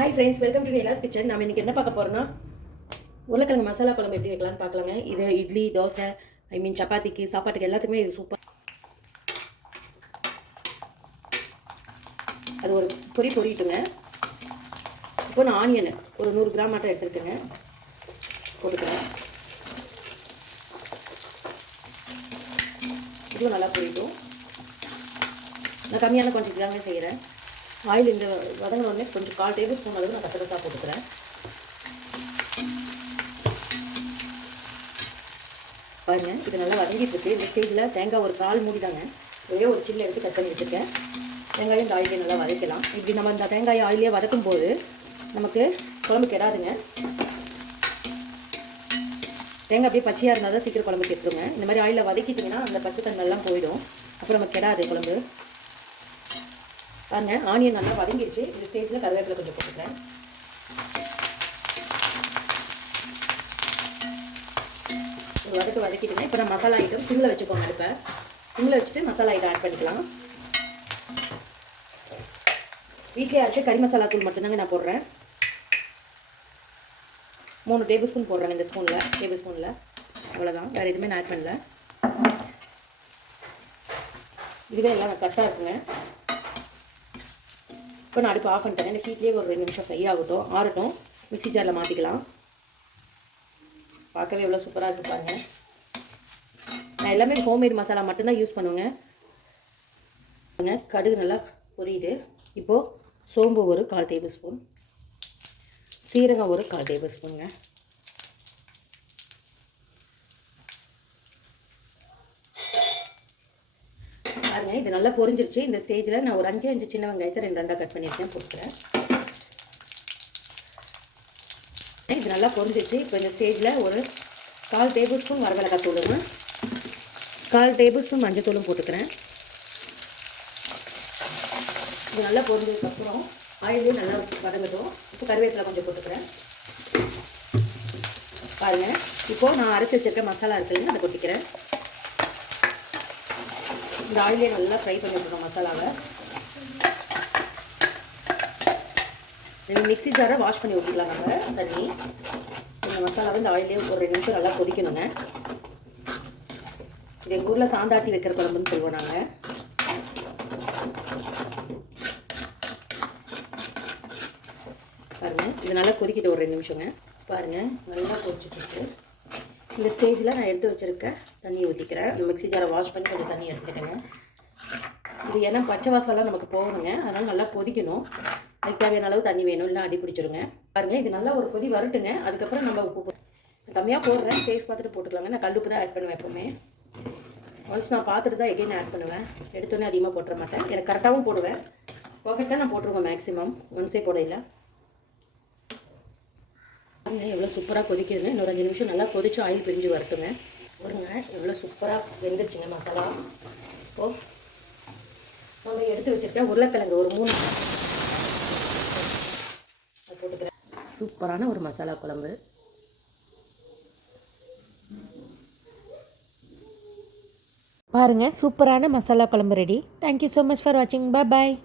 Hi friends, welcome to Neela's kitchen. நம்ம இன்றைக்கி என்ன பார்க்க போகிறோம்னா உருளைக்கிழங்கு மசாலா குழம்பு எப்படி வைக்கலாம்னு பார்க்கலாங்க. இது இட்லி, தோசை, சப்பாத்திக்கு, சாப்பாட்டுக்கு எல்லாத்துக்குமே இது சூப்பர். அது ஒரு பொரிட்டுங்க. இப்போ நான் ஆனியன் ஒரு 100 கிராம் மட்டும் எடுத்துருக்கேங்க, போட்டுக்கிறேன். இதுவும் நல்லா பொரிட்டும். நான் கம்மியான குவான்டிட்டி தாங்க செய்கிறேன். ஆயில் இந்த வதங்கினோடனே கொஞ்சம் 1/4 டேபிள் ஸ்பூன் அளவு நான் கத்திரிக்காய் போட்டுக்கிறேன். பாருங்கள், இது நல்லா வதங்கிட்டு இருக்குது. இந்த ஸ்டேஜில் தேங்காய் ஒரு 1/4 மூடி தாங்க, ஒரே ஒரு சில்லு எடுத்து கட் பண்ணி வச்சுருக்கேன். வெங்காயம் இந்த ஆயிலே நல்லா வதக்கலாம். இப்படி நம்ம இந்த தேங்காய் ஆயிலே வதக்கும் போது நமக்கு குழம்பு கெடாதுங்க. தேங்காய் அப்படியே பச்சையாக இருந்தால் தான் சீக்கிரம் குழம்பு கெட்டுருங்க. இந்த மாதிரி ஆயிலில் வதக்கிட்டிங்கன்னா அந்த பச்சை தண்ணெல்லாம் போயிடும், அப்புறம் நமக்கு கெடாது குழம்பு. பாருங்க, ஆனியன் நல்லா வதங்கிடுச்சு. இந்த ஸ்டேஜில் கருவேப்பிலை கொஞ்சம் போட்டுக்கிறேன். வதக்கிட்டுங்க. இப்போ நான் மசாலா ஐட்டம் சிம்மில் வச்சுக்கோங்க. அடுப்பை சிம்மில் வச்சுட்டு மசாலா ஐட்டம் ஆட் பண்ணிக்கலாம். வீட்டிலே அரைச்ச கறி மசாலா தூள் மட்டும்தாங்க நான் போடுறேன். 3 டேபிள் ஸ்பூன் போடுறேன் இந்த டேபிள் ஸ்பூனில். அவ்வளோதான், வேறு எதுவுமே நான் ஆட் பண்ணல. இதுவே எல்லாம் கரெக்டாக இருக்குங்க. இப்போ நான் அடுப்பு ஆஃப் பண்ணிட்டேன். இந்த ஹீட்லேயே ஒரு 2 நிமிஷம் ஃப்ரை ஆகட்டும், ஆறட்டும். மிக்ஸி ஜாரில் மாற்றிக்கலாம். பார்க்கவே எவ்வளோ சூப்பராக இருக்குது பாருங்க. நான் எல்லாமே ஹோம்மேட் மசாலா மட்டும்தான் யூஸ் பண்ணுவேங்க. கடுகு நல்லா பொரியுது. இப்போது சோம்பு ஒரு 1/4 டேபிள் ஸ்பூன், சீரகம் ஒரு 1/4 டேபிள் ஸ்பூனுங்க. பாருங்க, இது நல்லா பொரிஞ்சிருச்சு. இந்த ஸ்டேஜில் நான் ஒரு 5 சின்ன வெங்காயத்தை 2 கட் பண்ணியிருக்கேன், போட்டுக்கிறேன். இது நல்லா பொரிஞ்சிருச்சு. இப்போ இந்த ஸ்டேஜில் ஒரு 1/4 டேபிள் ஸ்பூன் வரமிளகாய் தூளுங்க, 1/4 டேபிள் ஸ்பூன் மஞ்சள் தூளும் போட்டுக்கிறேன். இது நல்லா பொரிஞ்சதுக்கப்புறம் ஆயிலே நல்லா வதங்கட்டும். இப்போ கருவேப்பிலை கொஞ்சம் போட்டுக்கிறேன். பாருங்கள், இப்போது நான் அரைச்சி வச்சுருக்க மசாலா இருக்குதுங்க, அதை கொட்டிக்கிறேன். இந்த ஆயிலே நல்லா ஃப்ரை பண்ணி விட்டுருக்கோம் மசாலாவை. மிக்ஸி ஜாரை வாஷ் பண்ணி ஊற்றிக்கலாம் நம்ம தண்ணி. இந்த மசாலாவை இந்த ஆயிலே ஒரு 2 நிமிஷம் நல்லா கொதிக்கணுங்க. இது எங்கள் ஊரில் சாந்தாட்டி வைக்கிற குழம்புன்னு சொல்லுவோம் நாங்கள். பாருங்கள், இது நல்லா கொதிக்கிட்டு ஒரு 2 நிமிஷங்க. பாருங்கள், நல்லா கொதிச்சுட்டு இந்த ஸ்டேஜில் நான் எடுத்து வச்சுருக்க தண்ணியை ஊற்றிக்கிறேன். இந்த மிக்ஸி ஜாரை வாஷ் பண்ணி கொஞ்சம் தண்ணி எடுத்துக்கிட்டேங்க. இது ஏன்னா பச்சை வாசம்லாம் நமக்கு போகணுங்க, அதனால் நல்லா கொதிக்கணும். அதுக்கு தேவையான அளவு தண்ணி வேணும், இல்லை அடி பிடிச்சிருங்க. பாருங்கள், இது நல்லா ஒரு கொதி வரட்டுங்க. அதுக்கப்புறம் நம்ம உப்பு கம்மியாக போடுறேன், டேஸ்ட் பார்த்துட்டு போட்டுக்கலாங்க. நான் கல்லுப்பு தான் ஆட் பண்ணுவேன் எப்போவுமே. ஒன்ஸ் நான் பார்த்துட்டு தான் எகைன் ஆட் பண்ணுவேன். எடுத்தோன்னே அதிகமாக போட்டுற மாட்டேன். எனக்கு கரெக்டாகவும் போடுவேன். பர்ஃபெக்டாக நான் போட்டுருவேன் மேக்ஸிமம். ஒன்ஸே போடையில எவ்வளோ சூப்பராக கொதிக்குதுங்க. இன்னொரு 5 நிமிஷம் நல்லா கொதிச்சு ஆயில் பிரிஞ்சு வரட்டுங்க. ஒருங்க, எவ்வளோ சூப்பராக வெந்துருச்சுங்க மசாலா. இப்போது நம்ம எடுத்து வச்சுருக்கேன் உருளைக்கிழங்கு ஒரு 3 போட்டுக்கிறேன். சூப்பரான ஒரு மசாலா குழம்பு. பாருங்கள், சூப்பரான மசாலா குழம்பு ready. Thank you so much for வாட்சிங். பாய்.